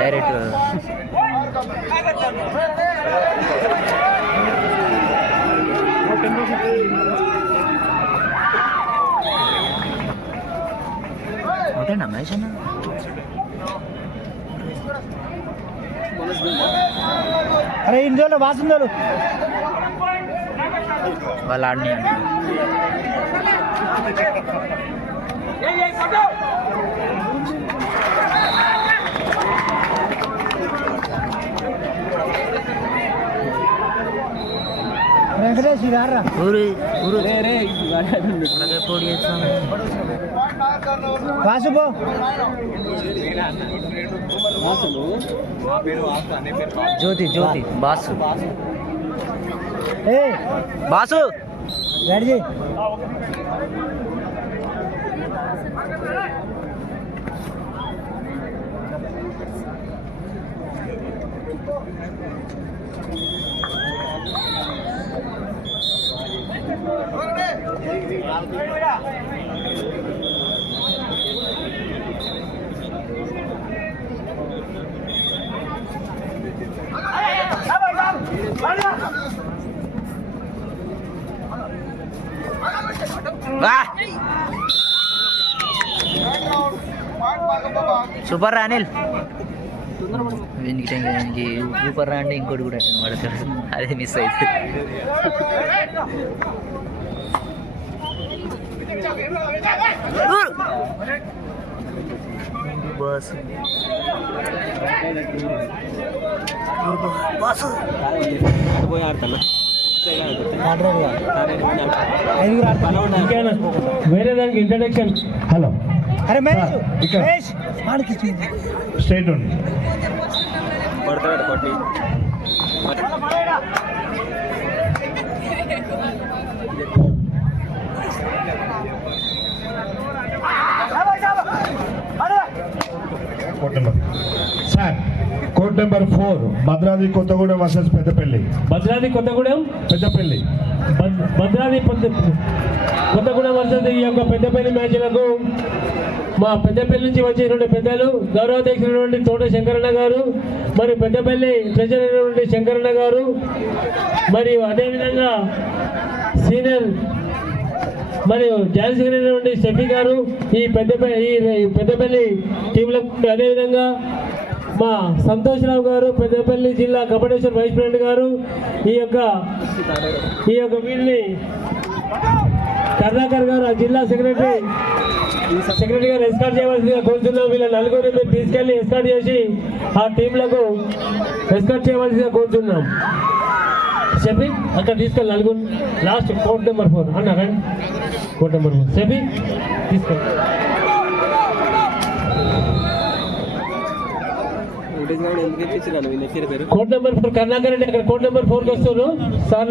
Direct ఒకటేనా మహేష్ అన్న? అరే ఇందులో వాసుందరు వాళ్ళు ఆడిని వెంకటేష్ గారా ఊరు ఊరు పొడి వాసుపో జ్యోతి జ్యోతి బాసు ఏ బాసు రెడీ సూపర్ రా అనిల్. వీనికి సూపర్ రా అంటే ఇంకోటి కూడా పడతాడు, అదే మిస్ అవుతుంది. పోయి ఆడతాను వేరే దానికి ఇంట్రడక్షన్. హలో అరే ఇక్కడ స్ట్రైట్ ఉండి పడతాడు కొట్టి sir. Court number 4 Bhadradri Kothagudem versus Peddapalli. Bhadradri Kothagudem Peddapalli Bhadradri Kothagudem versus ఈ యొక్క పెద్దపల్లి మ్యాచ్లకు మా పెద్దపల్లి నుంచి వచ్చినటువంటి పెద్దలు గౌరవాధ్యక్షులైనటువంటి తోట శంకరన్న గారు, మరి పెద్దపల్లి ట్రెజరర్ అయినటువంటి శంకరన్న గారు, మరియు అదేవిధంగా సీనియర్ మరియు జాయింట్ సెక్రటరీ అయినటువంటి షఫీ గారు, ఈ పెద్దపల్లి టీంలకు, అదేవిధంగా మా సంతోష్రావు గారు పెద్దపల్లి జిల్లా కబడ్డేశ్వర్ వైస్ ప్రెసిడెంట్ గారు, ఈ యొక్క వీళ్ళని కర్ణాకర్ గారు జిల్లా సెక్రటరీ గారు ఎస్కార్ట్ చేయవలసిందిగా కోరుతున్నాం. వీళ్ళ నలుగురు మీరు తీసుకెళ్లి ఎస్కార్ట్ చేసి ఆ టీంలకు ఎస్కార్ట్ చేయవలసిందిగా కోరుతున్నాం. చెప్పి అక్కడ తీసుకెళ్ళి నలుగురు లాస్ట్ కోర్ట్ నెంబర్ 4 అన్న రండి. కోర్ట్ నెంబర్ 4 చెప్పి తీసుకెళ్ళి కోర్ట్ నెంబర్ 4 కర్ణాకర్ రెడ్డి అక్కడ కోర్ట్ నెంబర్ 4కి వస్తారు సార్.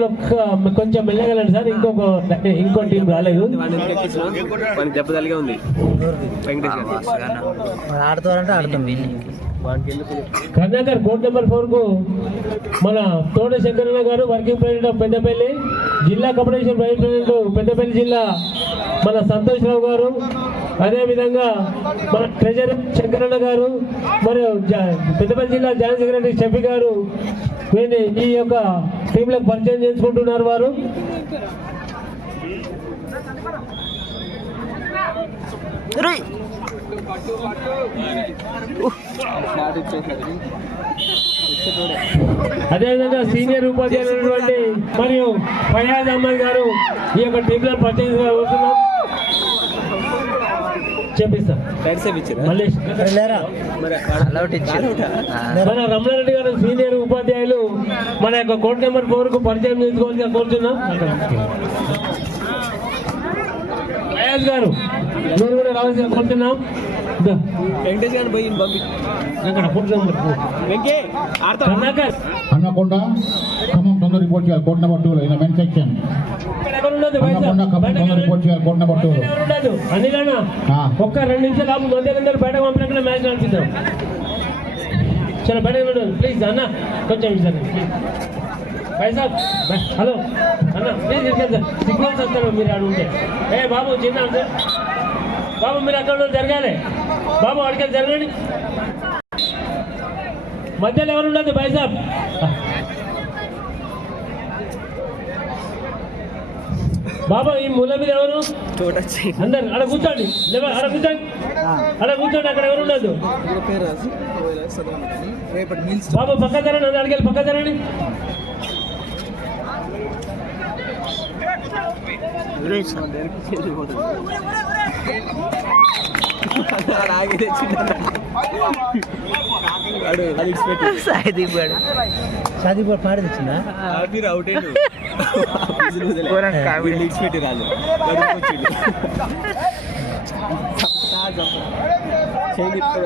కొంచెం మెల్లగలండి సార్, ఇంకో టీం రాలేదు. దెబ్బ తలిగా ఉంది ఆడుతారంటే ఆడతాం. కర్ణాకర్ కోర్ట్ నెంబర్ 4కు మన తోట శంకరన్న గారు వర్కింగ్ ప్రెసిడెంట్ ఆఫ్ పెద్దపల్లి జిల్లా కబడ్డేశ్వర్ వైస్ ప్రెసిడెంట్ పెద్దపల్లి జిల్లా మన సంతోష్రావు గారు, అదేవిధంగా మన ట్రెజరర్ శంకరన్న గారు, మరియు పెద్దపల్లి జిల్లా జాయింట్ సెక్రటరీ షఫీ గారు ఈ యొక్క టీంలకు పరిచయం చేసుకుంటున్నారు. వారు అదేవిధంగా సీనియర్ ఉపాధ్యాయులైనటువంటి మరియు ఫయాజ్ అహ్మద్ గారు ఈ యొక్క టీంలో పరిచయం అవుతున్నాం. చెప్పిస్తాం మన రమణారెడ్డి గారు సీనియర్ ఉపాధ్యాయులు మన యొక్క కోర్ట్ నెంబర్ 4కు పరిచయం చేసుకోవాల్సి కోరుతున్నాం. ఫయాజ్ గారు మీరు కూడా రావాల్సి కోరుతున్నాం. హన్మకొండ ఖమ్మం తొందర రిపోర్ట్ చేయాలి court number 2 in men section. Hanamkonda Khammam తొందర రిపోర్ట్ చేయాలి కోర్ట్ నెంబర్ 2. అనిలనా ఒక్క 2 నిమిషాలు మధ్య బయట పంపినప్పుడు మ్యాచ్ నడిపిద్దాం. చలో బయట ప్లీజ్ అన్న కొంచెం ఇస్తాను ప్లీజ్ భాయ్ సాబ్ హలో అన్న ప్లీజ్ ఇస్తాను సార్ సిగ్నల్స్ వస్తారు మీరు అక్కడ ఉంటే ఏ బాబు చిన్న సార్ బాబు మీరు అక్కడ జరగాలి బాబు అడిగి జరగండి మధ్యలో ఎవరు ఉండదు భాయ్ సాబ్ బాబా ఈ మూల మీద ఎవరు అందరు అక్కడ కూర్చోండి అక్కడ కూర్చోండి అక్కడ కూర్చోండి అక్కడ ఎవరు ఉండదు బాబా పక్క తరండి అడిగి పక్క తరండి సాయిదీప్ గారు సాయిదీప్ గారు పాడి తెచ్చిందా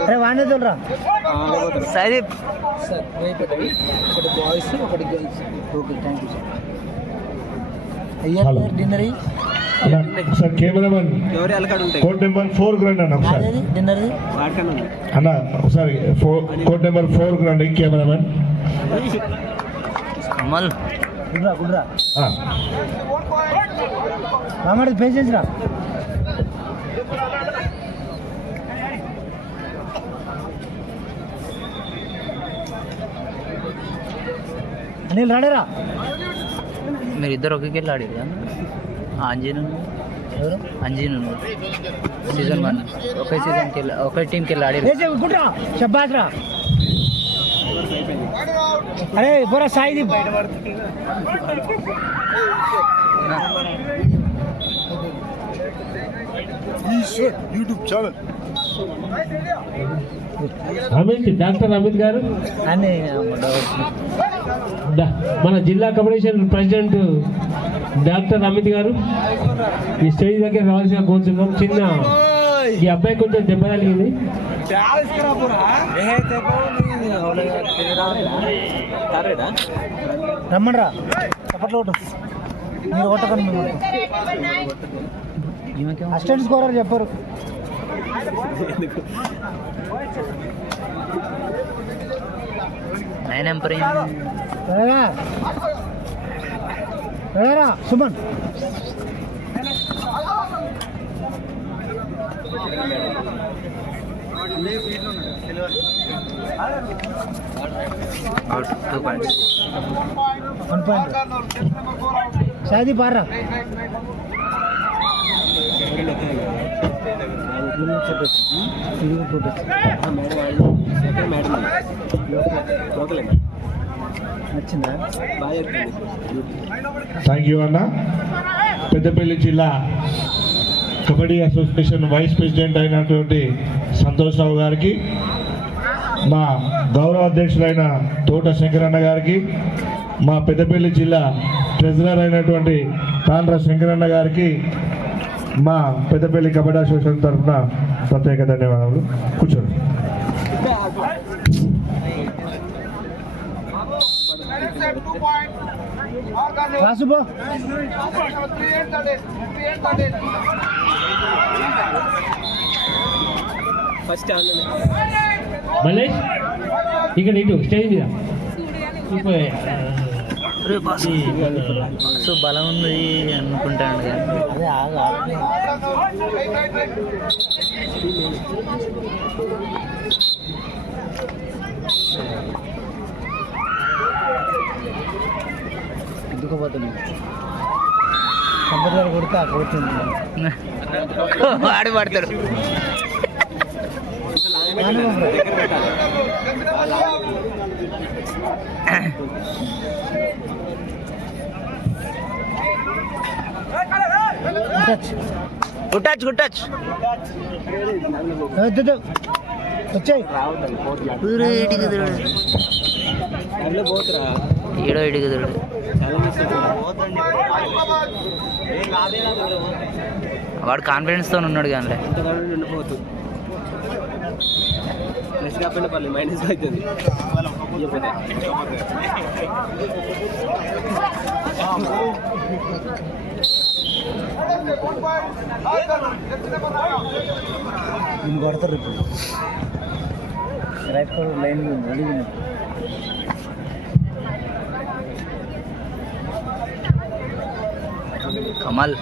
అరే వాడినే తోలరా సాయిదీప్ సార్ ఒకటి బాయ్స్ ఒకటి girls okay thank you sir అయ్యా dinner sir cameraman code number 4 grand అన్న ఒకసారి డిన్నర్ అన్న ఒకసారి code number 4 grand cameraman Amal గుడ్రా గుడ్రా ఆ రామడి పేషెన్స్ రా అనిల్ రాడేరా మీరు ఇద్దరు ఒకేకెళ్ళి ఆడారు కదా అంజీను ఎవరు అంజీను సీజన్ 1 ఒకే సీజన్కి వెళ్ళి ఒకే టీంకి వెళ్ళి ఆడారు షబ్బాజ్ రా అరే బోరా సాయిది YouTube channel Amit doctor Amit garu అని మన జిల్లా కమిషన్ ప్రెసిడెంట్ డాక్టర్ అమిత్ గారు ఈ స్టేజ్ దగ్గర రావాల్సిన కోరుతున్నాం చిన్న ఈ అబ్బాయి కొంచెం దెబ్బ తగిలింది రమ్మనరా చప్పట్లో మీరు కొట్టకండి అసిస్టెంట్ స్కోరర్ చెప్పారు నైన్ ఎంపరింగ్ సుమన్ వన్ పాయింట్ షాది పారా నచ్చిందా థ్యాంక్ యూ అన్న పెద్దపల్లి జిల్లా కబడ్డీ అసోసియేషన్ వైస్ ప్రెసిడెంట్ అయినటువంటి సంతోష్ రావు గారికి, మా గౌరవ అధ్యక్షులైన తోట శంకరన్న గారికి, మా పెద్దపల్లి జిల్లా ట్రెజరర్ అయినటువంటి తాండ్ర శంకరన్న గారికి మా పెద్దపల్లి కబడ్డీ అసోసియేషన్ తరఫున ప్రత్యేక ధన్యవాదాలు. కూర్చోండి. ఫస్ట్ మల్లేష్ ఇక్కడ ఇటు స్టేజ్ మీద సో బలం ఉంది అనుకుంటాను కానీ అదే ఎందుకు పోతుంది కంపెనీ కొడితే ఆ కోచింది వాడి పడతాడు. గుట్టచ్చు గుట్టచ్చు వచ్చాయి ఏడో ఇడికి వాడు కాన్ఫిడెన్స్ తో ఉన్నాడు కానీ మైనస్ అవుతుంది. నేను కొడతారు ఇప్పుడు రైట్ కవర్ లైన్ అడిగిన కమల్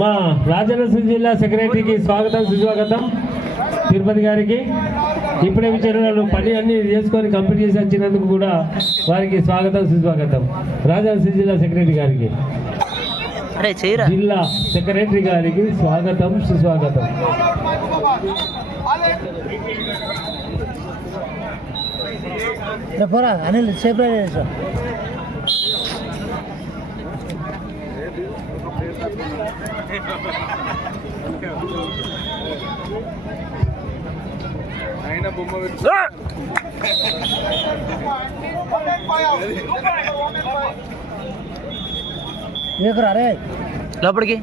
మా రాజన్న జిల్లా సెక్రటరీకి స్వాగతం సుస్వాగతం. తిరుపతి గారికి ఇప్పుడే విచారణలు పని అన్ని చేసుకొని కంప్లీట్ చేసి వచ్చినందుకు కూడా వారికి స్వాగతం సుస్వాగతం. రాజన్న జిల్లా సెక్రటరీ గారికి జిల్లా సెక్రటరీ గారికి స్వాగతం సుస్వాగతం. పోరా అనిల్ సెపరేట్ సార్. ఆయన బొమ్మ అరే లోపలికి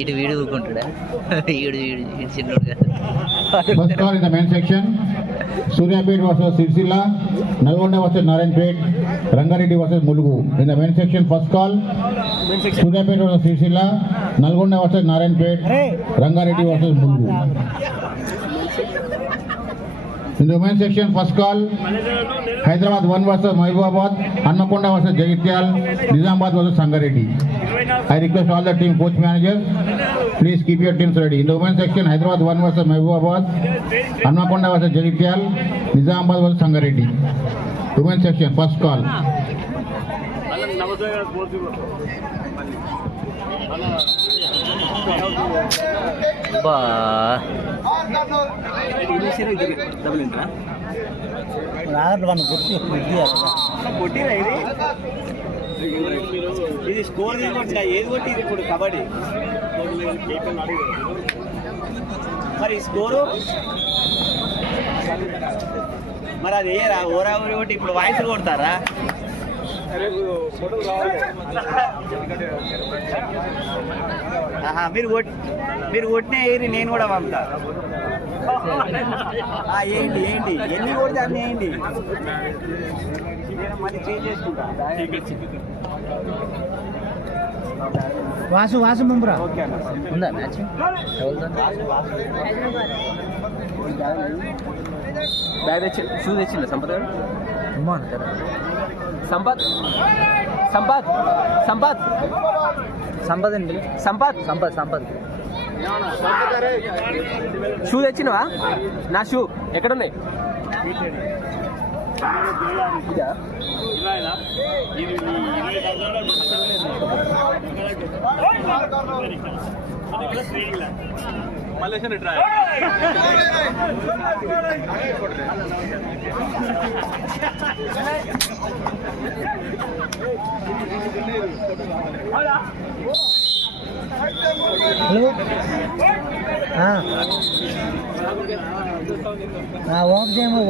ఇటు వీడు ఊరుకుంటాడా? వీడు చిన్నోడు కదా. First call in the main section, Suryapet versus Sirsila, Nalgonda versus Narayanpet, Rangareddy versus Mulugu. In the main section, first call, Suryapet versus Sirsila, Nalgonda versus Narayanpet, Rangareddy versus Mulugu. In the women's section, first call, Hyderabad 1 versus Mahbubabad, Hanmakonda versus Jagityal, Nizamabad versus Sangareddy. I request all the team coach managers, please keep your teams ready. In the women's section, Hyderabad 1 versus Mahbubabad, Hanmakonda versus Jagityal, Nizamabad versus Sangareddy. Women's section, first call. ఇది score ఏది కొట్టింది ఇప్పుడు కబడ్డీ మరి score మరి అది ఏరా ఓరా ఊరి కొట్టి ఇప్పుడు వాయిస్ కొడతారా? మీరు కొట్టిన ఏరి నేను కూడా పంపుతా. ఏంటి ఎన్ని కొడితే అన్నీ ఏంటి మళ్ళీ చేంజ్ చేసుకుంటా. వాసు ముంబరా ఓకే అన్న. ఉందా మ్యాచ్? బ్యాగ్ తెచ్చి షూ తెచ్చిందా సంపత్ గారు? సంపత్ సంపత్ సంపత్ సంపద అండి. సంపత్ షూ తెచ్చినవా? నా షూ ఎక్కడున్నాయి? హలో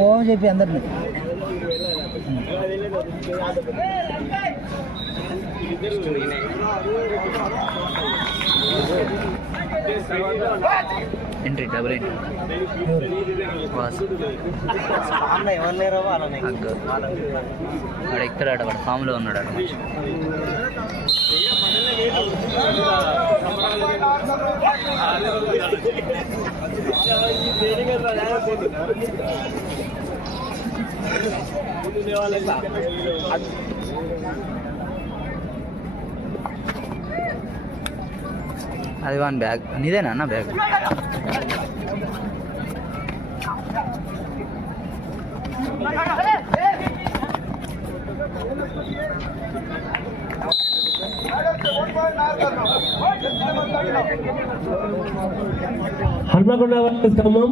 ఓం చెప్పి అందరినీ. ఎంట్రీ డబుల్ ఎంట్రీ ఎవరు లేరో వాళ్ళని వాడు ఎక్కడాడు, వాడు ఫామ్లో ఉన్నాడు అక్కడ. అది వన్ బ్యాగ్ నీదేనా అన్న బ్యాగ్? హన్మకొండ వర్సెస్ ఖమ్మం.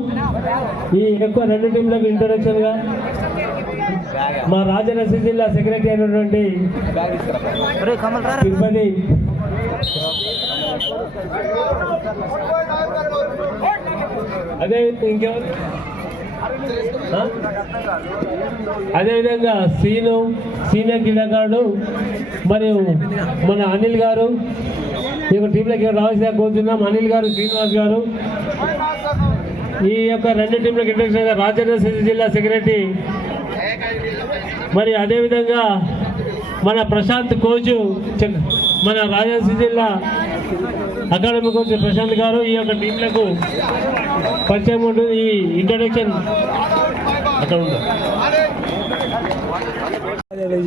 ఈ ఎక్కువ రెండు టీంలకు ఇంట్రొడక్షన్ గా మా రాజన్న జిల్లా సెక్రటరీ అయినటువంటి తిరుపతి అదే ఇంకెవరు అదేవిధంగా సీను సీనియర్ క్రీడాకారుడు మరియు మన అనిల్ గారు ఈ యొక్క టీంలోకి రావాల్సిందిగా కోరుతున్నాం. అనిల్ గారు, శ్రీనివాస్ గారు ఈ యొక్క రెండు టీంలకు ఇంట్రడక్షన్ రాజన్న సిరిసిల్ల జిల్లా సెక్రటరీ. మరి అదేవిధంగా మన ప్రశాంత్ కోచ్, మన రాజన్న సిరిసిల్ల జిల్లా అకాడమీ కోచ్ ప్రశాంత్ గారు ఈ యొక్క టీంలకు పరిచయం ఉంటుంది. ఈ ఇంట్రడక్షన్ అక్కడ ఉంది.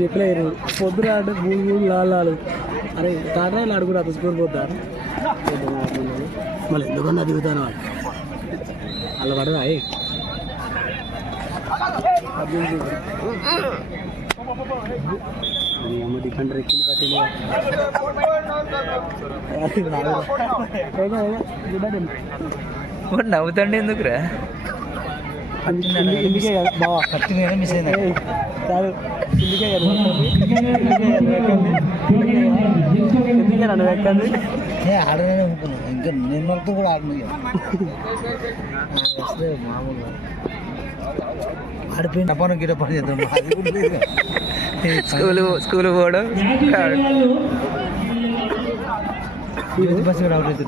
చెప్పలేరు పొద్దున అంటే మూడు లాలు అరే తాటాయిలు ఆడుకుని అతను స్కూల్ పోతారు మళ్ళీ ఎందుకన్నా దిగుతాను అలా పడదా అమ్మ డిఫెండర్ ఎక్కింది పట్టింది నవ్వుతండి ఎందుకురా? ఇందుకే కదా బావా ఖర్చు మిస్ అయింది కాదు ఇందుకే కదా ఎందుకే నన్ను ఎక్కండి ఆడనే అనుకున్నాను. ఇంకా నిన్నతో కూడా ఆడను అసలే మామూలుగా ఆడిపోయిన టపాను గిట పని చేద్దాం. స్కూల్ పోవడం బస్సు కూడా అవుతుంది.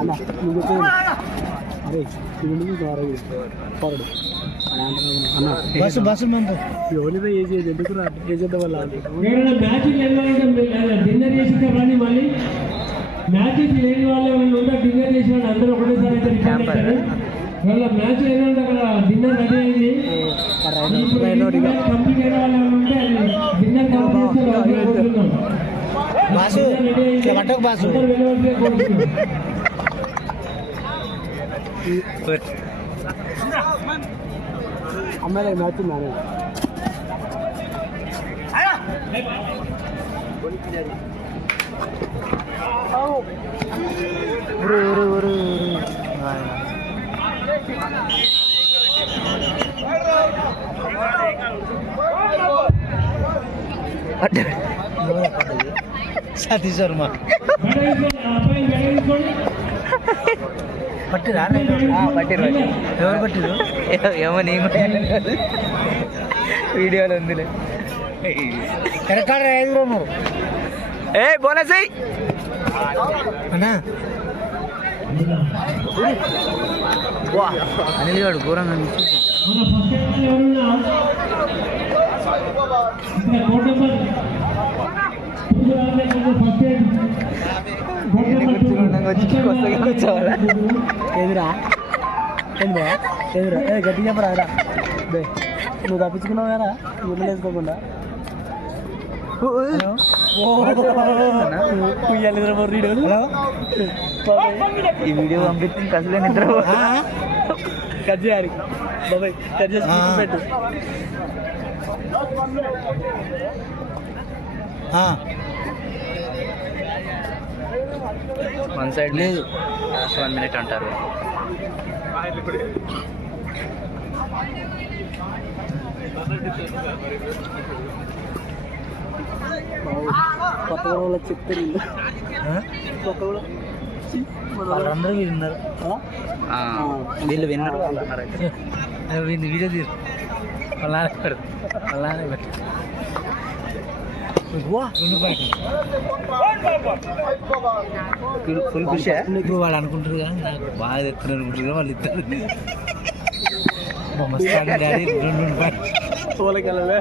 బస్సు ఎవరితో ఏ చేయదు ఎందుకు ఏ చేద్దాం వల్ల డిన్నర్ చేసిన కానీ మళ్ళీ మ్యాచెస్ లేని వాళ్ళు ఎవరైనా ఉంటే డిన్నర్ చేసిన వాళ్ళు అందరూ ఒకటేసారి అయితే రిటర్న్ అవుతారు. వాళ్ళ మ్యాచ్ ఏదంటే అక్కడ డిన్నర్ రెడీ అయింది. కంప్లీట్ అయిన వాళ్ళు ఉంటే డిన్నర్ అమ్మాయిలకు మ్యాచ్ ఉందా సతీష్ శర్మ పట్టిరా? పట్టిరు. ఎవరు పట్టిరు? ఏమో నేను వీడియోలో ఉందిలే. ఏ బోనస్ అన్నా అనిల్ గారు ఘోరంగా ఎదురా ఎదురా ఎదురా గట్టి చెప్పరా రా నువ్వు తప్పించుకున్నావు కదా గుడ్లు వేసుకోకుండా ఈ వీడియో పంపిస్తుంది కసలే నిద్ర కట్ చేయాలి బాబాయ్ కట్ చేసి పెట్టు వన్ సైడ్ లేదు 1 minute అంటారు. కొత్త వాళ్ళ చెప్తారు కొత్త వాళ్ళందరూ విన్నారు. వీళ్ళు విన్నారు. వీళ్ళు వీడియో తీరు వాళ్ళనే పెడతారు. వాళ్ళనే పెట్టారు. ఫుల్ ఖుషి. ఇప్పుడు వాళ్ళు అనుకుంటారు కానీ నాకు బాగా తెస్తున్నారు అనుకుంటారు. వాళ్ళు ఇద్దరు మస్తాన్ గాడి 2 వాళ్ళకి వెళ్ళలే